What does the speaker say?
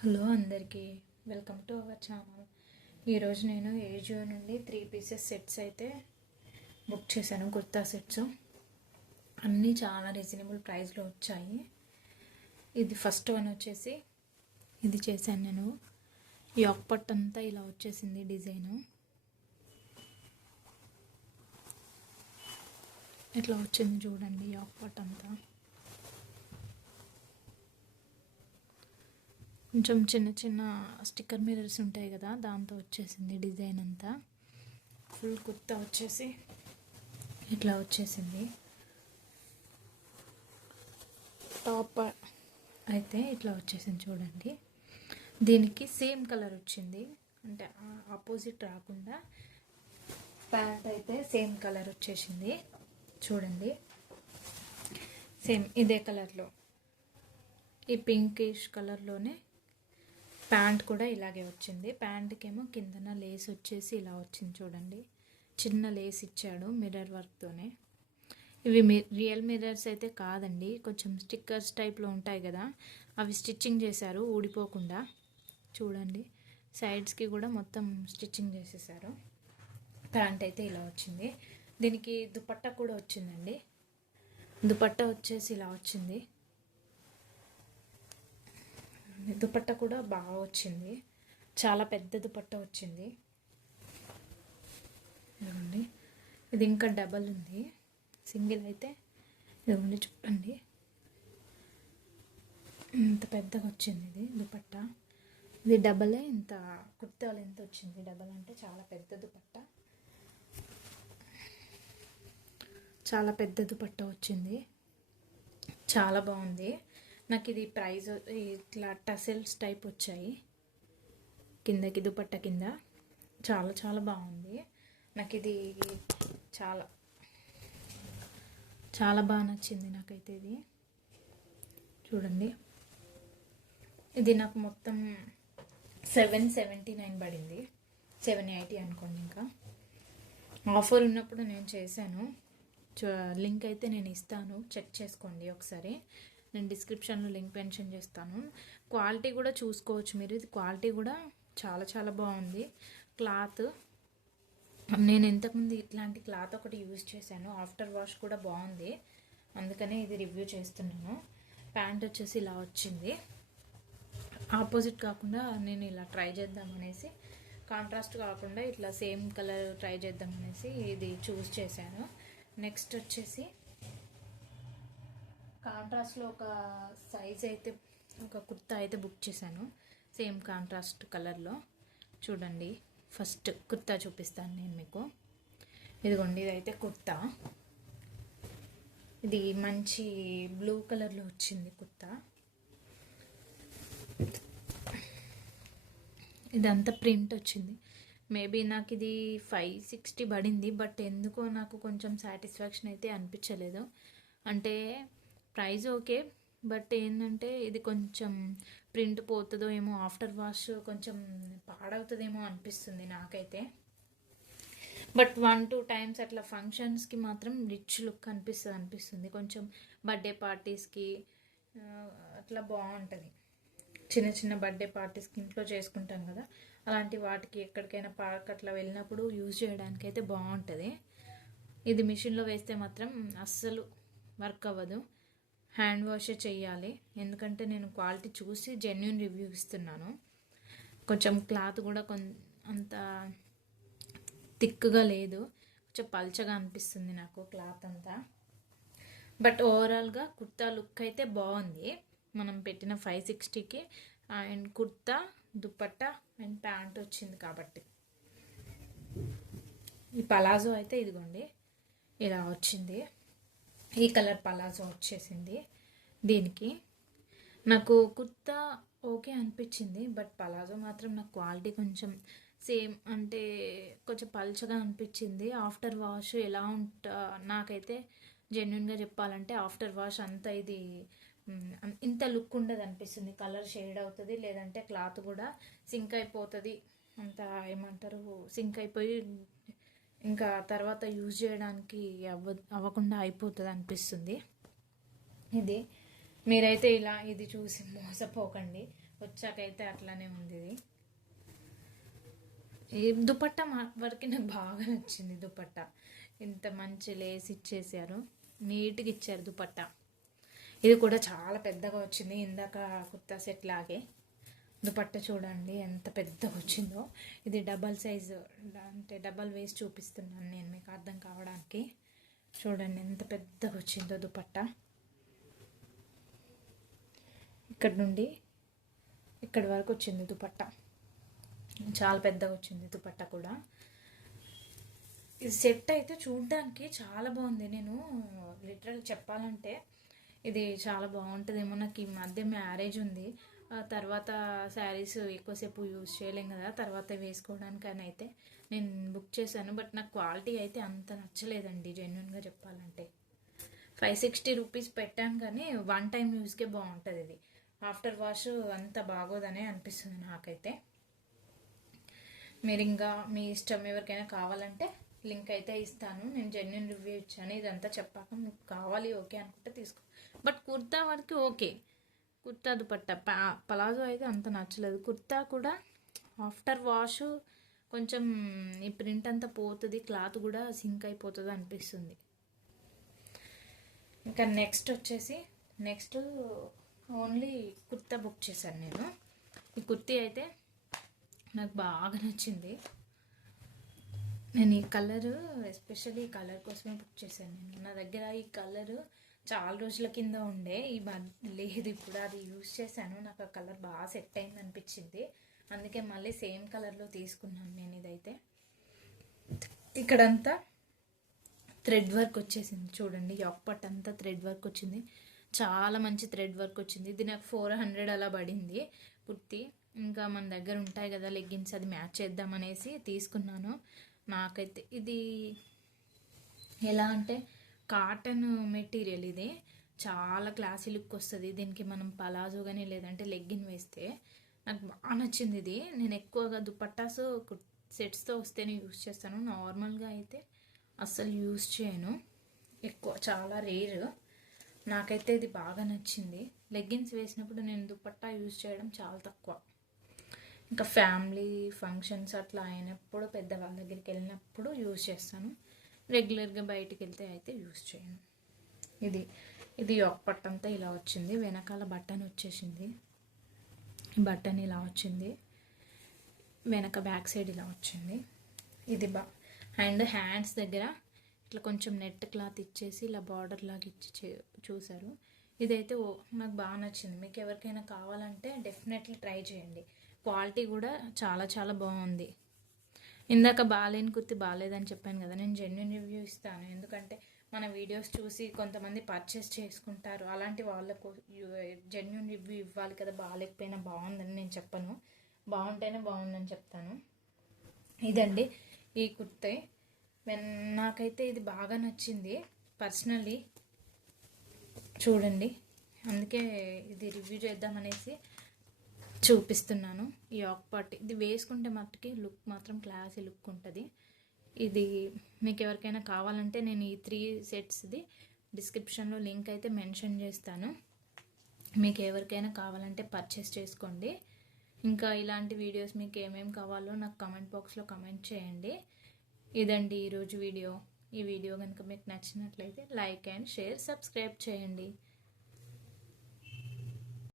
Hello అందరికీ welcome to our channel. ఈరోజు నేను ఏజియో నుండి 3 పీసెస్ సెట్స్ అయితే బుక్ చేశాను. కుర్తా సెట్స్ అన్నీ చాలా రీజనబుల్ ప్రైస్లో వచ్చాయి. ఇది ఫస్ట్ వన్ వచ్చేసి ఇది చేశాను నేను. యోక్ పట్ అంతా ఇలా వచ్చేసింది డిజైను. ఇట్లా వచ్చింది చూడండి యోక్ పట్ అంతా. కొంచెం చిన్న చిన్న స్టిక్కర్ మిర్రర్స్ ఉంటాయి కదా, దాంతో వచ్చేసింది డిజైన్ అంతా. ఫుల్ కుర్తా వచ్చేసి ఇట్లా వచ్చేసింది. టాప్ అయితే ఇట్లా వచ్చేసింది చూడండి. దీనికి సేమ్ కలర్ వచ్చింది, అంటే ఆపోజిట్ రాకుండా ప్యాంట్ అయితే సేమ్ కలర్ వచ్చేసింది చూడండి. సేమ్ ఇదే కలర్లో, ఈ పింకిష్ కలర్లోనే ప్యాంట్ కూడా ఇలాగే వచ్చింది. ప్యాంట్కేమో కిందన లేస్ వచ్చేసి ఇలా వచ్చింది చూడండి. చిన్న లేస్ ఇచ్చాడు మిర్రర్ వర్క్తోనే. ఇవి రియల్ మిర్రర్స్ అయితే కాదండి, కొంచెం స్టిక్కర్స్ టైప్లో ఉంటాయి కదా, అవి స్టిచ్చింగ్ చేశారు ఊడిపోకుండా. చూడండి సైడ్స్కి కూడా మొత్తం స్టిచ్చింగ్ చేసేసారు. ప్యాంట్ అయితే ఇలా వచ్చింది. దీనికి దుపట్టా కూడా వచ్చిందండి. దుపట్టా వచ్చేసి ఇలా వచ్చింది. దుపట్టా కూడా బాగా వచ్చింది, చాలా పెద్ద దుపట్టా వచ్చింది. ఇదిగోండి, ఇది ఇంకా డబల్ ఉంది. సింగిల్ అయితే ఇదిగోండి చూడండి ఇంత పెద్దగా వచ్చింది ఇది దుపట్టా. ఇది డబలే, ఇంత కుర్తాలు ఎంత వచ్చింది. డబల్ అంటే చాలా పెద్ద దుపట్టా, చాలా పెద్ద దుపట్టా వచ్చింది. చాలా బాగుంది. నాకు ఇది ప్రైస్ ఇట్లా టసెల్స్ టైప్ వచ్చాయి కిందకి, దుపట్టా కింద. చాలా చాలా బాగుంది. నాకు ఇది చాలా చాలా బాగా నచ్చింది నాకైతే ఇది. చూడండి, ఇది నాకు మొత్తం 779 పడింది. 780 అనుకోండి. ఇంకా ఆఫర్ ఉన్నప్పుడు నేను చేశాను. లింక్ అయితే నేను ఇస్తాను, చెక్ చేసుకోండి ఒకసారి. నేను డిస్క్రిప్షన్లో లింక్ మెన్షన్ చేస్తాను. క్వాలిటీ కూడా చూసుకోవచ్చు మీరు. ఇది క్వాలిటీ కూడా చాలా చాలా బాగుంది. క్లాత్ నేను ఇంతకుముందు ఇట్లాంటి క్లాత్ ఒకటి యూజ్ చేశాను, ఆఫ్టర్ వాష్ కూడా బాగుంది, అందుకనే ఇది రివ్యూ చేస్తున్నాను. ప్యాంట్ వచ్చేసి ఇలా వచ్చింది. ఆపోజిట్ కాకుండా నేను ఇలా ట్రై చేద్దామనేసి, కాంట్రాస్ట్ కాకుండా ఇట్లా సేమ్ కలర్ ట్రై చేద్దామనేసి ఇది చూస్ చేశాను. నెక్స్ట్ వచ్చేసి కాంట్రాస్ట్లో ఒక సైజ్ అయితే, ఒక కుర్తా అయితే బుక్ చేశాను సేమ్ కాంట్రాస్ట్ కలర్లో. చూడండి, ఫస్ట్ కుర్తా చూపిస్తాను నేను మీకు. ఇదిగోండి, ఇదైతే కుర్తా. ఇది మంచి బ్లూ కలర్లో వచ్చింది కుర్తా. ఇదంతా ప్రింట్ వచ్చింది. మేబీ నాకు ఇది 560 పడింది, బట్ ఎందుకో నాకు కొంచెం సాటిస్ఫాక్షన్ అయితే అనిపించలేదు. అంటే ప్రైస్ ఓకే, బట్ ఏంటంటే ఇది కొంచెం ప్రింట్ పోతుందో ఏమో, ఆఫ్టర్ వాష్ కొంచెం పాడవుతుందేమో అనిపిస్తుంది నాకైతే. బట్ 1-2 టైమ్స్ అట్లా ఫంక్షన్స్కి మాత్రం రిచ్ లుక్ అనిపిస్తుంది. కొంచెం బర్త్డే పార్టీస్కి అట్లా బాగుంటుంది. చిన్న చిన్న బర్త్డే పార్టీస్కి ఇంట్లో చేసుకుంటాం కదా, అలాంటి వాటికి ఎక్కడికైనా పార్క్ అట్లా వెళ్ళినప్పుడు యూజ్ చేయడానికి అయితే బాగుంటుంది. ఇది మిషన్లో వేస్తే మాత్రం అస్సలు వర్క్ అవ్వదు, హ్యాండ్ వాషే చెయ్యాలి. ఎందుకంటే నేను క్వాలిటీ చూసి జెన్యూన్ రివ్యూ ఇస్తున్నాను. కొంచెం క్లాత్ కూడా అంత థిక్గా లేదు, కొంచెం పల్చగా అనిపిస్తుంది నాకు క్లాత్ అంతా. బట్ ఓవరాల్గా కుర్తా లుక్ అయితే బాగుంది. మనం పెట్టిన 560కి and kurta, dupatta and pant వచ్చింది కాబట్టి. ఈ పలాజో అయితే ఇదిగోండి ఇలా వచ్చింది. ఈ కలర్ పలాజో వచ్చేసింది. దీనికి నాకు కుర్తా ఓకే అనిపించింది, బట్ పలాజో మాత్రం నాకు క్వాలిటీ కొంచెం సేమ్, అంటే కొంచెం పల్చగా అనిపించింది. ఆఫ్టర్ వాష్ ఎలా నాకైతే జెన్యున్గా చెప్పాలంటే ఆఫ్టర్ వాష్ అంతా ఇది ఇంత లుక్ ఉండదు అనిపిస్తుంది. కలర్ షేడ్ అవుతుంది, లేదంటే క్లాత్ కూడా సింక్ అయిపోతుంది. అంత ఏమంటారు, సింక్ అయిపోయి ఇంకా తర్వాత యూజ్ చేయడానికి అవ్వకుండా అయిపోతుంది అనిపిస్తుంది. ఇది మీరైతే ఇలా ఇది చూసి మోసపోకండి, వచ్చాకైతే అట్లానే ఉంది ఇది. ఈ దుపట్టా వరకు నాకు బాగా నచ్చింది. దుపట్టా ఇంత మంచి లేస్ ఇచ్చేసారు, నీట్గా ఇచ్చారు దుపట్టా. ఇది కూడా చాలా పెద్దగా వచ్చింది, ఇందాక కుర్తా సెట్ లాగే. దుపట్టా చూడండి ఎంత పెద్దగా వచ్చిందో. ఇది డబల్ సైజు, అంటే డబల్ వేసి చూపిస్తున్నాను నేను మీకు అర్థం కావడానికి. చూడండి ఎంత పెద్దగా వచ్చిందో దుపట్టా. ఇక్కడ నుండి ఇక్కడి వరకు వచ్చింది దుపట్టా, చాలా పెద్దగా వచ్చింది దుపట్టా కూడా. ఇది సెట్ అయితే చూడడానికి చాలా బాగుంది. నేను లిటరల్ చెప్పాలంటే ఇది చాలా బాగుంటుందేమో. నాకు ఈ మధ్య మ్యారేజ్ ఉంది, తర్వాత శారీస్ ఎక్కువసేపు యూజ్ చేయలేం కదా, తర్వాత వేసుకోవడానికని అయితే నేను బుక్ చేశాను. బట్ నాకు క్వాలిటీ అయితే అంత నచ్చలేదండి జెన్యున్గా చెప్పాలంటే. 560 రూపీస్ పెట్టాను కానీ వన్ టైం యూస్కే బాగుంటుంది. ఇది ఆఫ్టర్ వాష్ అంత బాగోదనే అనిపిస్తుంది నాకైతే. మీరు ఇంకా మీ ఇష్టం, ఎవరికైనా కావాలంటే లింక్ అయితే ఇస్తాను. నేను జెన్యున్ రివ్యూ ఇచ్చాను, ఇదంతా చెప్పాక మీకు కావాలి ఓకే అనుకుంటే తీసుకో. బట్ కుర్తా వరకు ఓకే, కుర్తా దుపట్టా. పలాజో అయితే అంత నచ్చలేదు. కుర్తా కూడా ఆఫ్టర్ వాష్ కొంచెం ఈ ప్రింట్ అంతా పోతుంది, క్లాత్ కూడా సింక్ అయిపోతుంది అనిపిస్తుంది. ఇంకా నెక్స్ట్ వచ్చేసి ఓన్లీ కుర్తా బుక్ చేశాను నేను. ఈ కుర్తీ అయితే నాకు బాగా నచ్చింది. నేను ఈ కలరు ఎస్పెషల్లీ ఈ కలర్ కోసమే బుక్ చేశాను. నేను నా దగ్గర ఈ కలరు చాలా రోజుల కింద ఉండే, లేదు ఇప్పుడు అది యూజ్ చేశాను. నాకు ఆ కలర్ బాగా సెట్ అయింది అనిపించింది, అందుకే మళ్ళీ సేమ్ కలర్లో తీసుకున్నాను నేను. ఇదైతే ఇక్కడంతా థ్రెడ్ వర్క్ వచ్చేసింది చూడండి, యాక్పట్ అంతా థ్రెడ్ వర్క్ వచ్చింది, చాలా మంచి థ్రెడ్ వర్క్ వచ్చింది. ఇది నాకు 400 అలా పడింది కుర్తీ. ఇంకా మన దగ్గర ఉంటాయి కదా లెగ్గిన్స్, అది మ్యాచ్ చేద్దామనేసి తీసుకున్నాను. నాకైతే ఇది ఎలా అంటే కాటన్ మెటీరియల్, ఇది చాలా క్లాసీ లుక్ వస్తుంది. దీనికి మనం పలాజో కానీ లేదంటే లెగ్గిన్ వేస్తే నాకు బాగా నచ్చింది ఇది. నేను ఎక్కువగా దుపట్టాస్ సెట్స్తో వస్తేనే యూస్ చేస్తాను, నార్మల్గా అయితే అస్సలు యూస్ చేయను ఎక్కువ, చాలా రేర్. నాకైతే ఇది బాగా నచ్చింది. లెగ్గిన్స్ వేసినప్పుడు నేను దుపట్టా యూజ్ చేయడం చాలా తక్కువ. ఇంకా ఫ్యామిలీ ఫంక్షన్స్ అట్లా అయినప్పుడు, పెద్దవాళ్ళ దగ్గరికి వెళ్ళినప్పుడు యూజ్ చేస్తాను, రెగ్యులర్గా బయటికి వెళ్తే అయితే యూజ్ చేయను. ఇది ఒక పట్టంతా ఇలా వచ్చింది, వెనకాల బటన్ వచ్చేసింది, బటన్ ఇలా వచ్చింది, వెనక బ్యాక్ సైడ్ ఇలా వచ్చింది. ఇది అండ్ హ్యాండ్స్ దగ్గర ఇట్లా కొంచెం నెట్ క్లాత్ ఇచ్చేసి ఇలా బార్డర్ లాగా ఇచ్చి చూసారు. ఇదైతే నాకు బాగా నచ్చింది. మీకు ఎవరికైనా కావాలంటే డెఫినెట్లీ ట్రై చేయండి, క్వాలిటీ కూడా చాలా చాలా బాగుంది. ఇందాక బాగాలేని కుర్తి బాగాలేదని చెప్పాను కదా, నేను జెన్యున్ రివ్యూ ఇస్తాను. ఎందుకంటే మన వీడియోస్ చూసి కొంతమంది పర్చేస్ చేసుకుంటారు, అలాంటి వాళ్ళకు జెన్యున్ రివ్యూ ఇవ్వాలి కదా. బాగాలేకపోయినా బాగుందని నేను చెప్పను, బాగుంటేనే బాగుందని చెప్తాను. ఇదండి ఈ కుర్తి, నాకైతే ఇది బాగా నచ్చింది పర్సనలీ. చూడండి, అందుకే ఇది రివ్యూ చేద్దామనేసి చూపిస్తున్నాను. ఈ ఆక్పాట్ ఇది వేసుకుంటే మట్టుకి లుక్ మాత్రం క్లాసీ లుక్ ఉంటుంది. ఇది మీకు ఎవరికైనా కావాలంటే నేను ఈ 3 సెట్స్ది డిస్క్రిప్షన్లో లింక్ అయితే మెన్షన్ చేస్తాను, మీకు ఎవరికైనా కావాలంటే పర్చేస్ చేసుకోండి. ఇంకా ఇలాంటి వీడియోస్ మీకు ఏమేమి కావాలో నాకు కామెంట్ బాక్స్లో కామెంట్ చేయండి. ఇదండి ఈరోజు వీడియో. ఈ వీడియో కనుక మీకు నచ్చినట్లయితే లైక్ అండ్ షేర్, సబ్స్క్రైబ్ చేయండి.